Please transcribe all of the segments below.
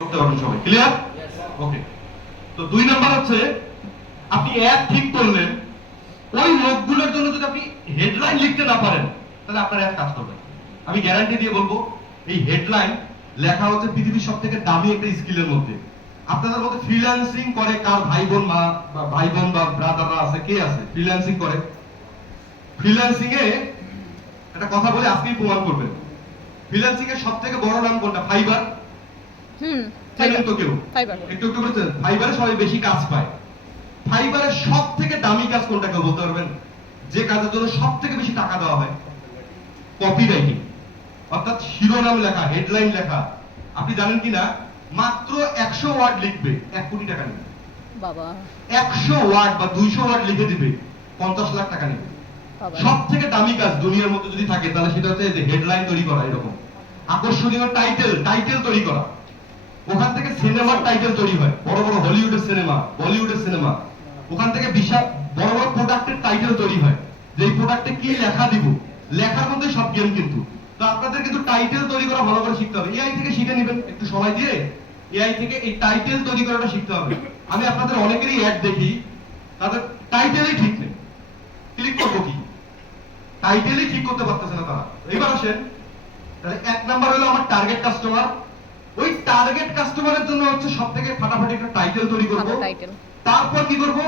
করতে পারবেন সবাই ক্লিয়ার ওকে তো দুই নাম্বার হচ্ছে আপনি এক ঠিক করলেন ওই লোকগুলোর জন্য যদি আপনি হেডলাইন লিখতে না পারেন তাহলে আপনার এক কাজ করবেন আমি গ্যারান্টি দিয়ে বলবো এই হেডলাইন লেখা হচ্ছে পৃথিবীর সবথেকে দামি একটা স্কিলের মধ্যে আপনাদের মধ্যে ফ্রিল্যান্সিং করে কার ভাই বোন বা ব্রাদাররা আছে কে আছে ফ্রিল্যান্সিং করে ফ্রিল্যান্সিং এ একটা কথা বলে আজকেই প্রমাণ করবেন ফ্রিল্যান্সিং এর সবথেকে বড় নাম কোনটা ফাইবার জানেন তো কেউ একটু বলতে ফাইবারে সবাই বেশি কাজ পায় ফাইবারের সবথেকে দামি কাজ কোনটা কেউ বলতে পারবেন যে কাজের জন্য সবথেকে বেশি টাকা দেওয়া হয় কপিরাইটিং অর্থাৎ শিরোনাম লেখা হেডলাইন লেখা আপনি জানেন কিনা মাত্র 100 ওয়ার্ড লিখবে 1 কোটি টাকা নেবে বাবা 100 ওয়ার্ড বা 200 ওয়ার্ড লিখে দিবে 50 লাখ টাকা নেবে সবথেকে দামি কাজ দুনিয়ার মধ্যে যদি থাকে তাহলে সেটা হচ্ছে যে হেডলাইন তৈরি করা এরকম আকর্ষণীয় টাইটেল তৈরি করা ওখান থেকে সিনেমার টাইটেল তৈরি হয় বড় বড় হলিউডের সিনেমা বলিউডের সিনেমা ওখান থেকে বিশাল বড় বড় প্রোডাক্টের টাইটেল তৈরি হয় যে এই প্রোডাক্টে কি লেখা দিব লেখার মধ্যে সব গেম কিন্তু তো আপনাদের কিন্তু টাইটেল তৈরি করা ভালো করে শিখতে হবে এআই থেকে শিখে নেবেন একটু সময় দিয়ে এআই থেকে এই টাইটেল তৈরি করাটা শিখতে হবে আমি আপনাদের অনেকেরই অ্যাড দেখি তাদের টাইটেলই ঠিক নেই ক্লিক করবো কি টাইটেলই ঠিক করতে পারতেছে না তারা এবার আসেন তাহলে এক নাম্বার হলো আমার টার্গেট কাস্টমার ওই টার্গেট কাস্টমারের জন্য হচ্ছে সবথেকে ফাটাফাটি একটা টাইটেল তৈরি করব তারপর কি করব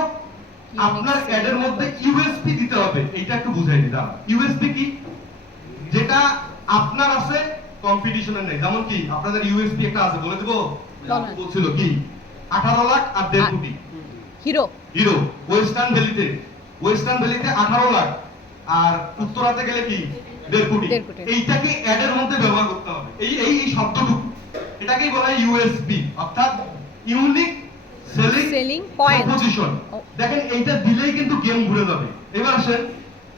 আপনার অ্যাডের মধ্যে ইউএসপি দিতে হবে এটা একটু বুঝাই দিই দাঁড়া ইউএসপি কি যেটা আপনার আছে কম্পিটিশনের নেই যেমন কি আপনাদের ইউএসপি একটা আছে বলে দেব বলছিল কি 18 লাখ আর 1.5 কোটি হিরো ওয়েস্টার্ন ভ্যালিতে 18 লাখ আর উত্তরাতে গেলে কি 1.5 কোটি এইটাকে অ্যাডের মধ্যে ব্যবহার করতে হবে এই শব্দটুকু এটাকেই বলা হয় ইউএসপি অর্থাৎ ইউনিক সেলিং প্রপোজিশন দেখেন এইটা দিলেই কিন্তু গেম ঘুরে যাবে এবার আসেন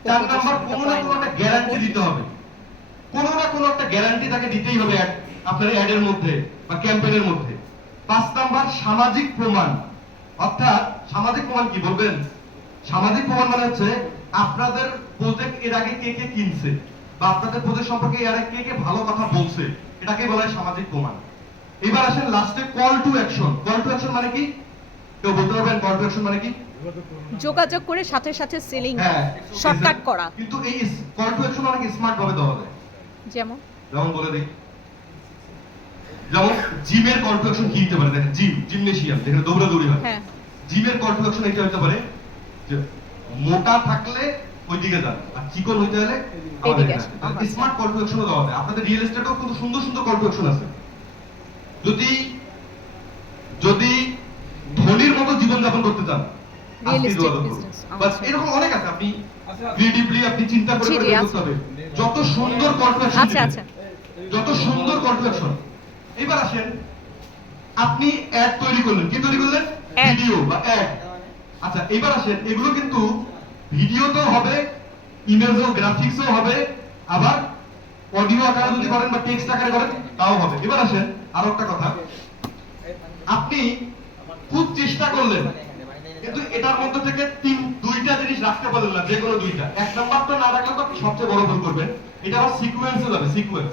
চার নাম্বার কোনো না কোনো একটা গ্যারান্টি দিতে হবে কোনো না কোনো একটা গ্যারান্টি তাকে দিতেই হবে আপনার অ্যাডের মধ্যে বা ক্যাম্পেইনের মধ্যে পাঁচ নাম্বার সামাজিক প্রমাণ অর্থাৎ সামাজিক প্রমাণ কি বলবেন সামাজিক প্রমাণ মানে হচ্ছে আপনাদের প্রজেক্ট এর আগে কে কে কিনছে বা আপনাদের প্রজেক্ট সম্পর্কে এর আগে কে কে ভালো কথা বলছে এটাকে বলা হয় সামাজিক প্রমাণ এবার আসেন লাস্টে কল টু অ্যাকশন মানে কি কেউ বলতে পারবেন কল টু অ্যাকশন মানে কি যোগাযোগ করে সাথে সাথে সেলিং শর্টকাট করা কিন্তু এই কল টু অ্যাকশন অনেক স্মার্ট ভাবে দেওয়া যায় যেমন বলে দেই যেমন জিমের কল টু অ্যাকশন কি হতে পারে দেখেন জিমনেশিয়াম যেখানে দৌড়াদৌড়ি হয় জিমের কল টু অ্যাকশন এটা হতে পারে যে মোটা থাকলে ওইদিকে যান আর চিকন হইতে হলে আমাদের স্মার্ট কল টু অ্যাকশনও দেওয়া যায় আপনাদের রিয়েল এস্টেটও কিন্তু সুন্দর সুন্দর কল টু অ্যাকশন আছে যদি ধনীর মতো জীবন যাপন করতে চান বাস এরকম অনেক আছে আপনি ক্রিয়েটিভলি আপনি চিন্তা করে করতে হবে যত সুন্দর কল টু অ্যাকশন যত সুন্দর কল টু অ্যাকশন এবার আসেন আপনি অ্যাড তৈরি করলেন কি তৈরি করলেন ভিডিও বা অ্যাড আচ্ছা এবার আসেন এগুলো কিন্তু ভিডিওতেও হবে ইমেজও গ্রাফিক্সও হবে আবার অডিও আকারে যদি করেন বা টেক্সট আকারে করেন তাও হবে এবার আসেন আরো একটা কথা আপনি খুব চেষ্টা করলেন কিন্তু এটার মধ্যে থেকে দুইটা জিনিস রাখতে পারলেন না যে কোনো দুইটা এক নাম্বারটা না রাখলে তো আপনি সবচেয়ে বড় ভুল করবেন এটা আবার সিকোয়েন্সে যাবে সিকোয়েন্স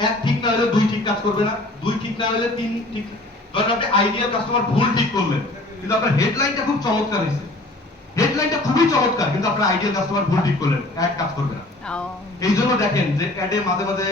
এক ঠিক না হলে দুই ঠিক কাজ করবে না দুই ঠিক না হলে তিন ঠিক ধরেন আপনি আইডিয়াল কাস্টমার ভুল ঠিক করলেন কিন্তু আপনার হেডলাইনটা খুব চমৎকার হয়েছে হেডলাইনটা খুবই চমৎকার কিন্তু আপনার আইডিয়াল কাস্টমার ভুল ঠিক করলেন অ্যাড কাজ করবে না এই জন্য দেখেন যে অ্যাডে মাঝে মাঝে